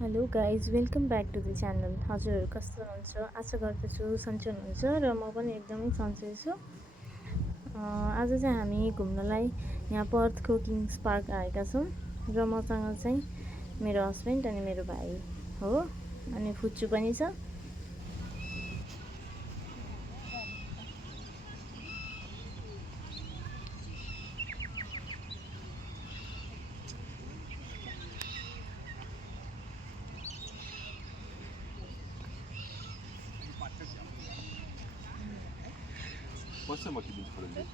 Hello guys welcome back to the channel. हजुरहरू कस्तो हुनुहुन्छ? आशा गर्दछु सन्चै हुनुहुन्छ र म पनि एकदमै सन्चै छु। आज चाहिँ हामी घुम्नलाई यहाँ पर्थको किङ्स पार्क आएका छौँ र मसँग चाहिँ मेरो हस्बेन्ड अनि मेरो भाइ हो अनि फुच्चु पनि छ। Possiamo aqui dentro para ver.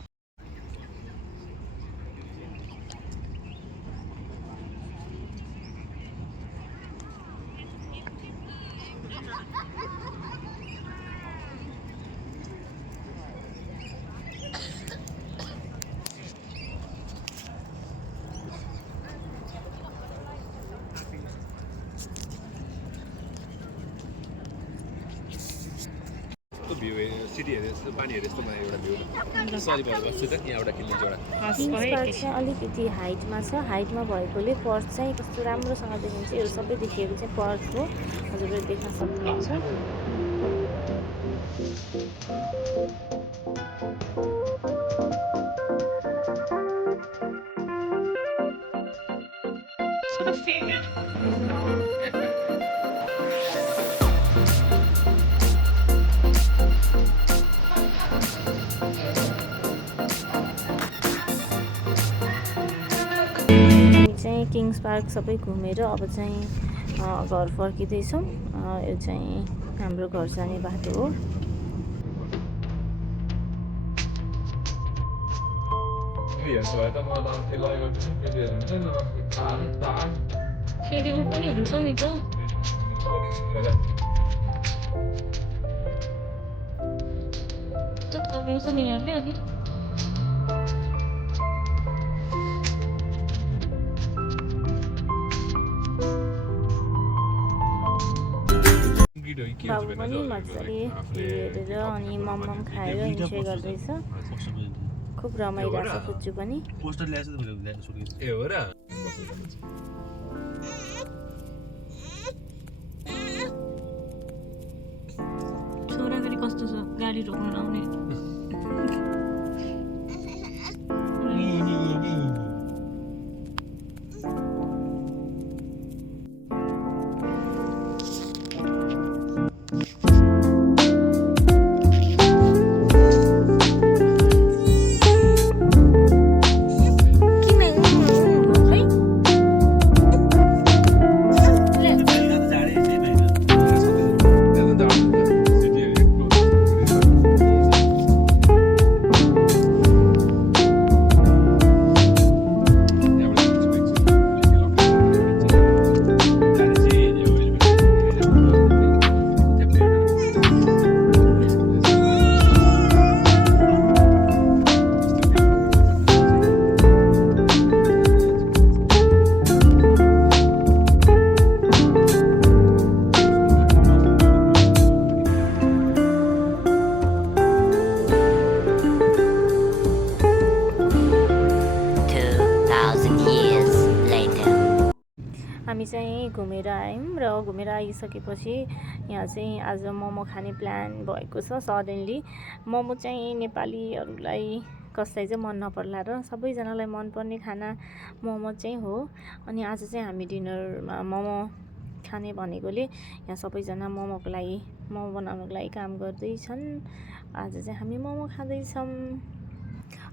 View city हेरे जस्तो पानी हेरे जस्तो एउटा भ्यू सरी भयो बस्छु त यहाँ एउटा किन्नु एउटा किङ्स पार्क चाहिँ अलिकति हाइटमा छ। हाइटमा भएकोले पर्थ चाहिँ कस्तो राम्रोसँग देखिन्छ। यो सबै देखिएको चाहिँ पर्थ हो, हजुरले देख्न सक्नुहुन्छ। चाहिँ किङ्स पार्क सबै घुमेर अब चाहिँ घर फर्किँदैछौँ। यो चाहिँ हाम्रो घर जाने बाटो हो। फेरि पनि हुन्छ नि त तपाईँ पनि यहाँले अनि बाबु पनि मजाले हेरेर अनि मम खाएर इन्जोय गर्दैछ। खुब रमाइरहेको छ फुच्चु पनि। ए हो र छोराखेरि कस्तो छ गाडी रोक्नु नआउने? हामी चाहिँ घुमेर आयौँ र घुमेर आइसकेपछि यहाँ चाहिँ आज मोमो खाने प्लान भएको छ। सडनली मोमो चाहिँ नेपालीहरूलाई कसलाई चाहिँ मन नपर्ला र सबैजनालाई मनपर्ने खाना मोमो चाहिँ हो। अनि आज चाहिँ हामी डिनरमा मोमो खाने भनेकोले यहाँ सबैजना मोमोको लागि मोमो बनाउनुको लागि काम गर्दैछन्। आज चाहिँ हामी मोमो खाँदैछौँ।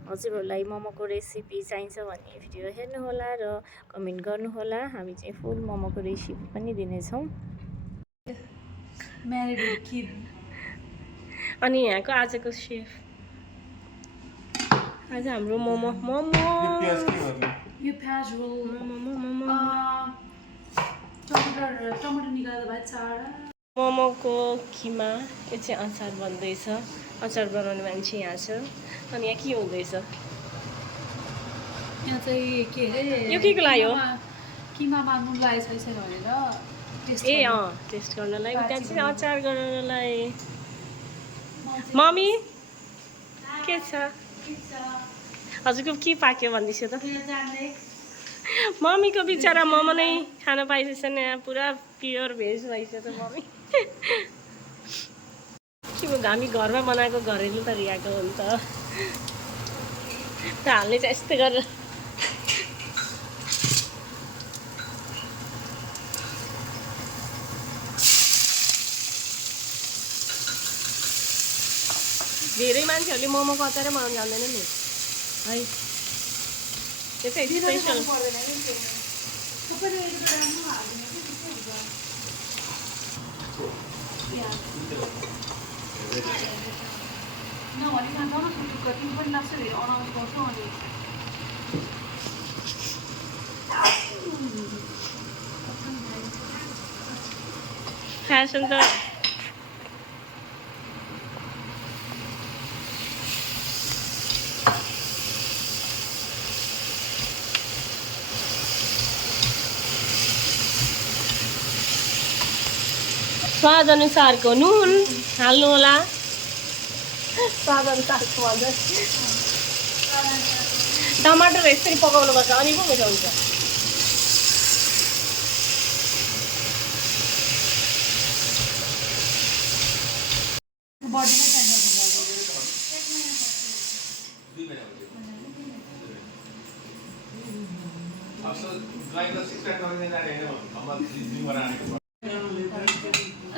हजुरहरूलाई मोमोको रेसिपी चाहिन्छ भने भिडियो हेर्नुहोला र कमेन्ट गर्नुहोला। हामी चाहिँ फुल मोमोको रेसिपी पनि दिनेछौँ। अनि यहाँको आजको सेफ आज हाम्रो मोमो मोमो यो प्याज हो टमाटर निकाल्दा भयो चाडा मोमोको किमा। यो चाहिँ अचार बन्दैछ। अचार बनाउने मान्छे यहाँ छ। अनि यहाँ के हुँदैछ? यहाँ चाहिँ के अरे यो के को लागि हो? किमामा नुन लागेको छैन भनेर ए टेस्ट गर्नलाई। त्यहाँ चाहिँ अचार गर्नलाई। मम्मी के छ? हजुरको के पाक्यो भन्दैछ त? मम्मीको बिचरा मोमो नै खान पाइसकेछ नि पुरा प्योर भेज भइसक्यो त मम्मी के भयो हामी घरमा बनाएको घरेलु तरिकाको हो नि त हाल्ने चाहिँ यस्तै गरेर धेरै मान्छेहरूले मोमोको अचारै बनाउनु जान्दैन नि है त्यो चाहिँ स्पेसल नभने खान्छ न सुटुक्क तिमी पनि लाग्छ धेरै अनाउन्स गर्छौ अनि फ्यासन त स्वाद अनुसारको नुन हाल्नु होला स्वाद अनुसारको भन्छ टमाटर यसरी पकाउनुपर्छ अनि पो मिठो हुन्छ बडीमै चाहिन्छ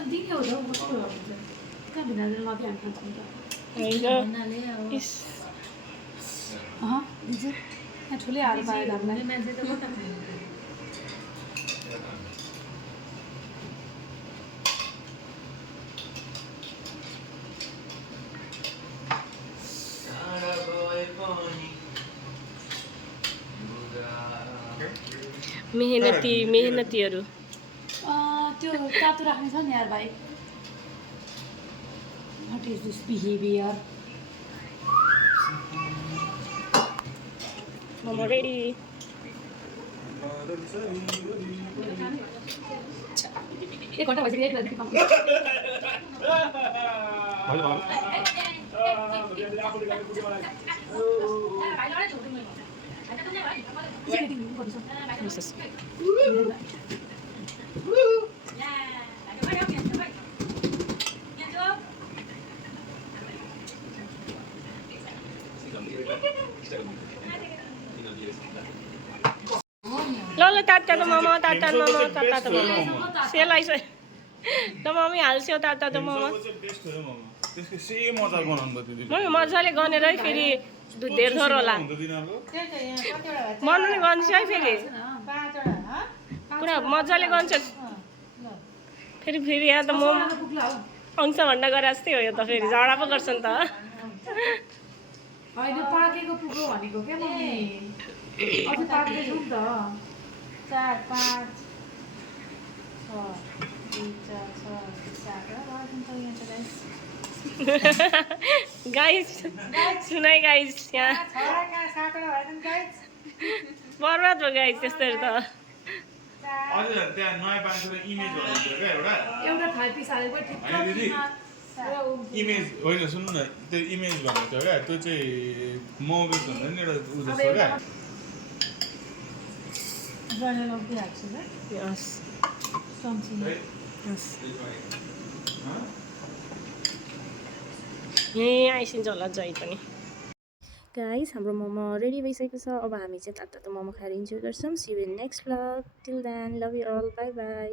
दिने हो त कस्तो हुन्छ कहाँ भिनाले लगिहाल्नु खान्छ नि त इस दिन्छु यहाँ ठुलै हाल पायो धामलाई मेहनतीहरू त्यो तातो राख्ने छ नि यार भाइ what is this behaviour momo ready एक घन्टा भइसक्यो एक राति ल तातो मोमो तातो मोमो तातो मोमो सेलाइ ल मम्मी हाल्छौ तातो मोमो मम्मी मजाले गनेरै फेरि धेर थोर होला मन गन्छ है फेरि पुरा मजाले गन्छ फेरि फेरि यहाँ त मोमो अंश भण्डा गरे जस्तै हो यो त फेरि झडा पो गर्छ नि त होइन पाकेको पुग्यो भनेको क्या मम्मी अझै पाक्दैछ नि त 4 5 गाइस सुनाइ गाइस यहाँ बर्बाद भयो गाइस त्यस्तोहरू त एउटा थाल पिस हालेको इमेज होइन सुन्नु न त्यो इमेज भनेको थियो क्या त्यो चाहिँ मोबेस हुन्छ नि एउटा उ जस्तो क्या यहीँ आइसिन्छ होला जय पनि गाइस हाम्रो मोमो रेडी भइसकेको छ अब हामी चाहिँ तातो मोमो खाएर इन्जोय गर्छौँ see you in next vlog till then love you all bye by